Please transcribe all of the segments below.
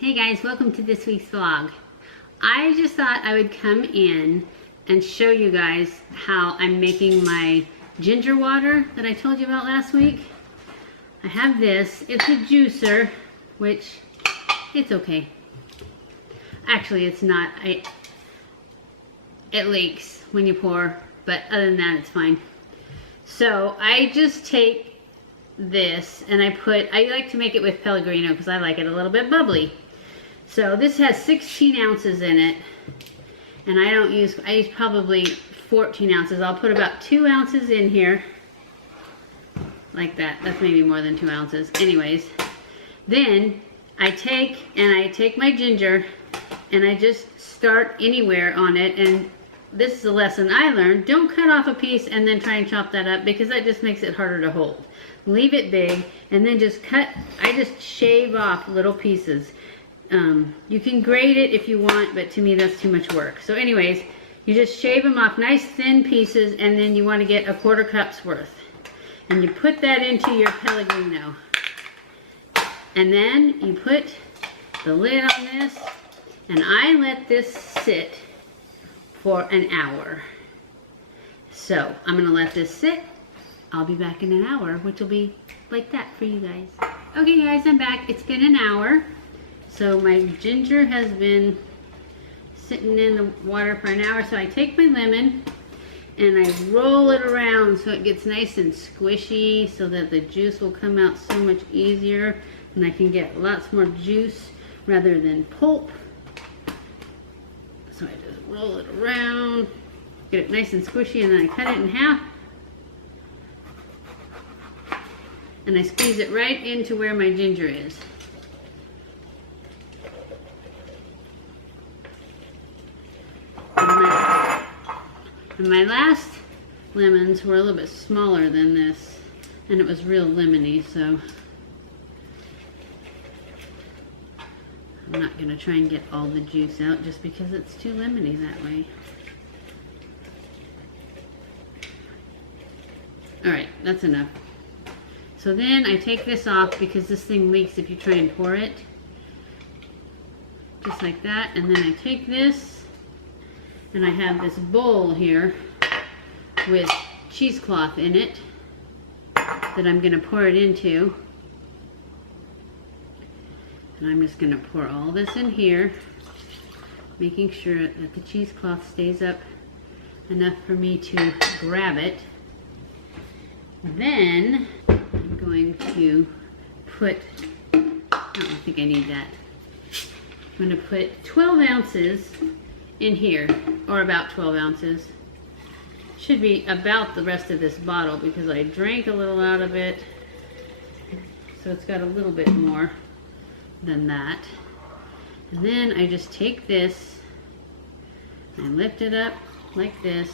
Hey guys, welcome to this week's vlog. I just thought I would come in and show you guys how I'm making my ginger water that I told you about last week. I have this. It's a juicer, which it's okay. Actually, it's not. It leaks when you pour, but other than that, it's fine. So I just take this and I like to make it with Pellegrino because I like it a little bit bubbly. So this has 16 ounces in it, and I use probably 14 ounces. I'll put about 2 ounces in here, like that. That's maybe more than 2 ounces. Anyways, then I take my ginger, and I just start anywhere on it. And this is a lesson I learned. Don't cut off a piece and then try and chop that up, because that just makes it harder to hold. Leave it big, and then just cut. I just shave off little pieces. You can grate it if you want, but to me that's too much work. So anyways, you just shave them off nice thin pieces, and then you want to get a 1/4 cup's worth. And you put that into your Pellegrino. And then you put the lid on this, and I let this sit for an hour. So I'm going to let this sit. I'll be back in an hour, which will be like that for you guys. Okay guys, I'm back. It's been an hour. So my ginger has been sitting in the water for an hour. So I take my lemon and I roll it around so it gets nice and squishy, so that the juice will come out so much easier, and I can get lots more juice rather than pulp. So I just roll it around, get it nice and squishy, and then I cut it in half. And I squeeze it right into where my ginger is. And my last lemons were a little bit smaller than this, and it was real lemony, so I'm not going to try and get all the juice out just because it's too lemony that way. Alright, that's enough. So then I take this off, because this thing leaks if you try and pour it. Just like that. And then I take this, and I have this bowl here with cheesecloth in it that I'm going to pour it into. And I'm just going to pour all this in here, making sure that the cheesecloth stays up enough for me to grab it. Then I'm going to put, I don't think I need that. I'm going to put 12 ounces in here, or about 12 ounces. Should be about the rest of this bottle, because I drank a little out of it, so it's got a little bit more than that. And then I just take this and I lift it up like this,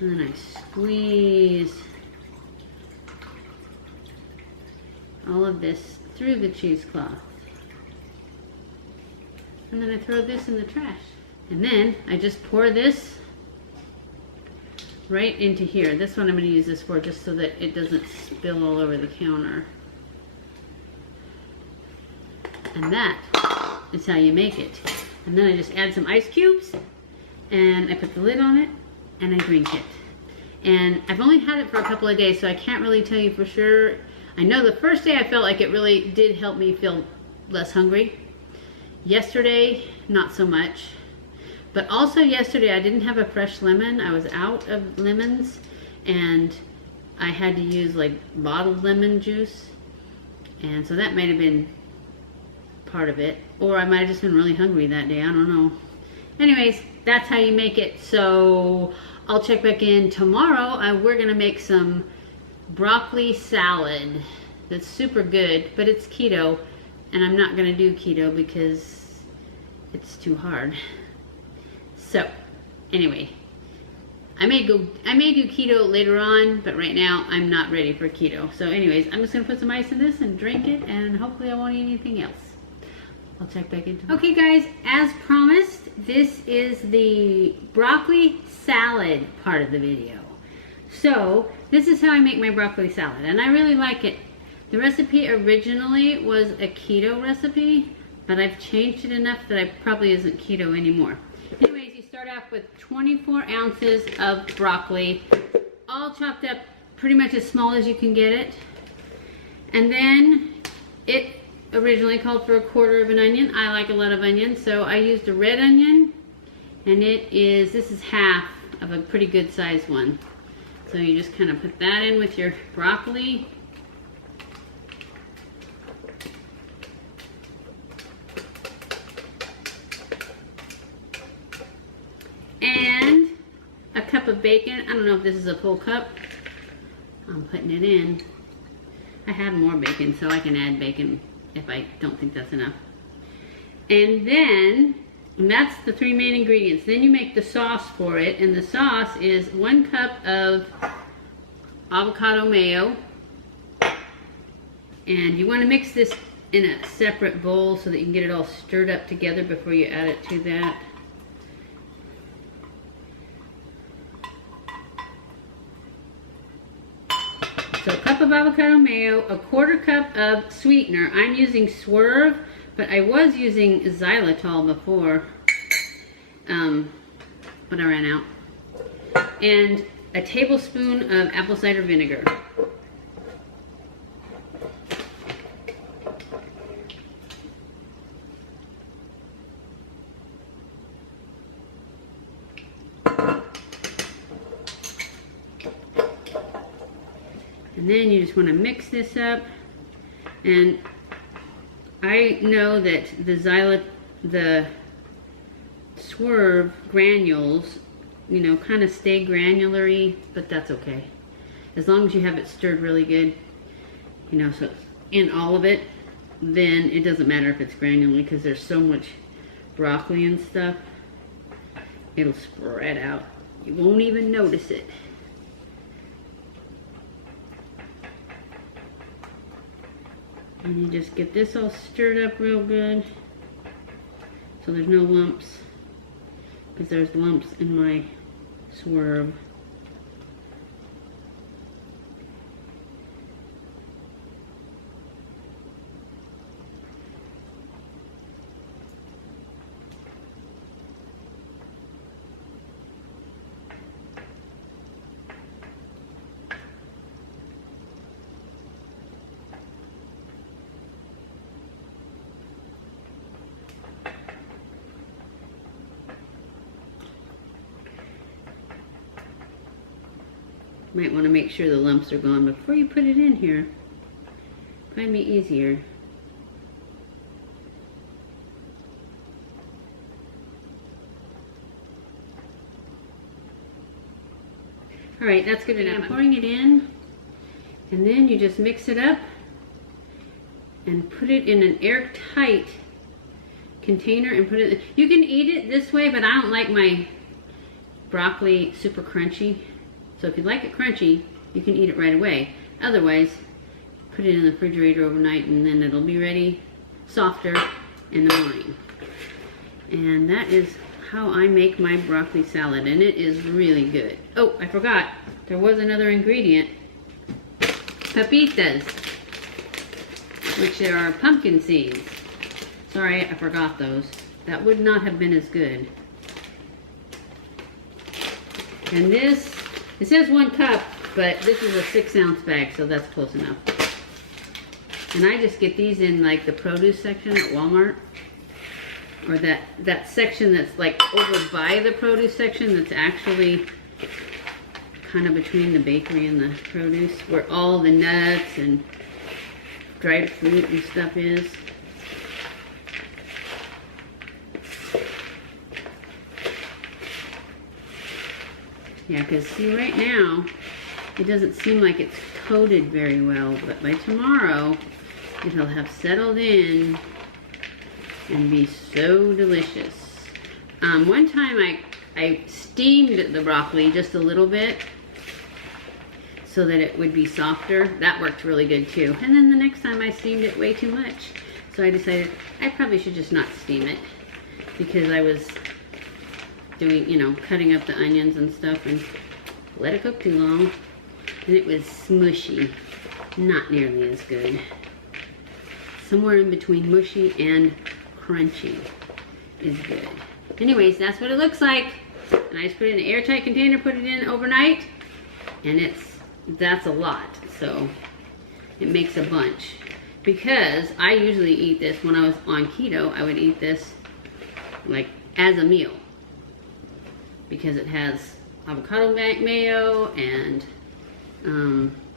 and then I squeeze all of this through the cheesecloth. And then I throw this in the trash. And then I just pour this right into here. This one I'm going to use this for, just so that it doesn't spill all over the counter. And that is how you make it. And then I just add some ice cubes, and I put the lid on it, and I drink it. And I've only had it for a couple of days, so I can't really tell you for sure. I know the first day I felt like it really did help me feel less hungry. Yesterday, not so much. But also yesterday, I didn't have a fresh lemon. I was out of lemons, and I had to use like bottled lemon juice. And so that might have been part of it. Or I might have just been really hungry that day. I don't know. Anyways, that's how you make it. So I'll check back in tomorrow. We're going to make some broccoli salad. That's super good, but it's keto. And I'm not going to do keto because it's too hard. So, anyway, I may do keto later on, but right now I'm not ready for keto. So anyways, I'm just going to put some ice in this and drink it, and hopefully I won't eat anything else. I'll check back in tomorrow. Okay guys, as promised, this is the broccoli salad part of the video. So, this is how I make my broccoli salad, and I really like it. The recipe originally was a keto recipe, but I've changed it enough that I probably isn't keto anymore. Anyways, you start off with 24 ounces of broccoli, all chopped up pretty much as small as you can get it. And then it originally called for 1/4 of an onion. I like a lot of onions, so I used a red onion, and this is half of a pretty good sized one. So you just kind of put that in with your broccoli. And a cup of bacon. I don't know if this is a full cup. I'm putting it in. I have more bacon, so I can add bacon if I don't think that's enough. And that's the 3 main ingredients. Then you make the sauce for it, and the sauce is 1 cup of avocado mayo. And you want to mix this in a separate bowl so that you can get it all stirred up together before you add it to that. So a cup of avocado mayo, a 1/4 cup of sweetener. I'm using Swerve, but I was using xylitol before, but I ran out. And a tablespoon of apple cider vinegar. And then you just want to mix this up. And I know that the Swerve granules, you know, kind of stay granular-y, but that's okay. As long as you have it stirred really good, you know, so in all of it, then it doesn't matter if it's granular because there's so much broccoli and stuff. It'll spread out. You won't even notice it. And you just get this all stirred up real good so there's no lumps, because there's lumps in my Swerve. Might want to make sure the lumps are gone before you put it in here. Might be easier. Alright, that's good enough. I'm pouring it in, and then you just mix it up and put it in an airtight container and put it. You can eat it this way, but I don't like my broccoli super crunchy. So if you like it crunchy, you can eat it right away. Otherwise, put it in the refrigerator overnight and then it'll be ready softer in the morning. And that is how I make my broccoli salad, and it is really good. Oh, I forgot. There was another ingredient. Pepitas, which are pumpkin seeds. Sorry, I forgot those. That would not have been as good. And this, it says 1 cup, but this is a 6-ounce bag, so that's close enough. And I just get these in like the produce section at Walmart, or that section that's like over by the produce section that's actually kind of between the bakery and the produce, where all the nuts and dried fruit and stuff is. Yeah, because see, right now, it doesn't seem like it's coated very well, but by tomorrow, it'll have settled in and be so delicious. One time I steamed the broccoli just a little bit so that it would be softer. That worked really good too. And then the next time I steamed it way too much. So I decided I probably should just not steam it, because I was doing, you know, cutting up the onions and stuff and let it cook too long and it was smushy. not nearly as good. Somewhere in between mushy and crunchy is good. Anyways, that's what it looks like. And I just put it in an airtight container, put it in overnight, and that's a lot. So it makes a bunch. Because I usually eat this when I was on keto, I would eat this like as a meal. Because it has avocado mayo and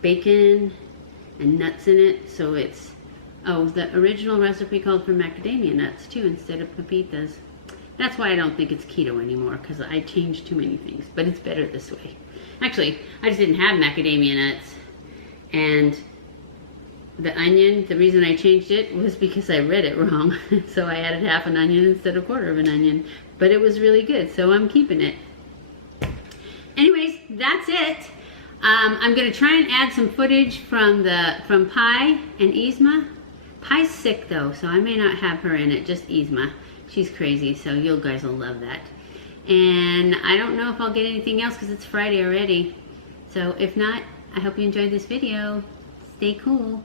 bacon and nuts in it. So it's, oh, the original recipe called for macadamia nuts too instead of pepitas. That's why I don't think it's keto anymore, because I changed too many things. But it's better this way. Actually, I just didn't have macadamia nuts. And the onion, the reason I changed it was because I read it wrong. So I added half an onion instead of a quarter of an onion. But it was really good, so I'm keeping it. Anyways, that's it. I'm gonna try and add some footage from Pi and Yzma. Pi's sick though, so I may not have her in it, just Yzma. She's crazy, so you guys will love that. And I don't know if I'll get anything else because it's Friday already. So if not, I hope you enjoyed this video. Stay cool.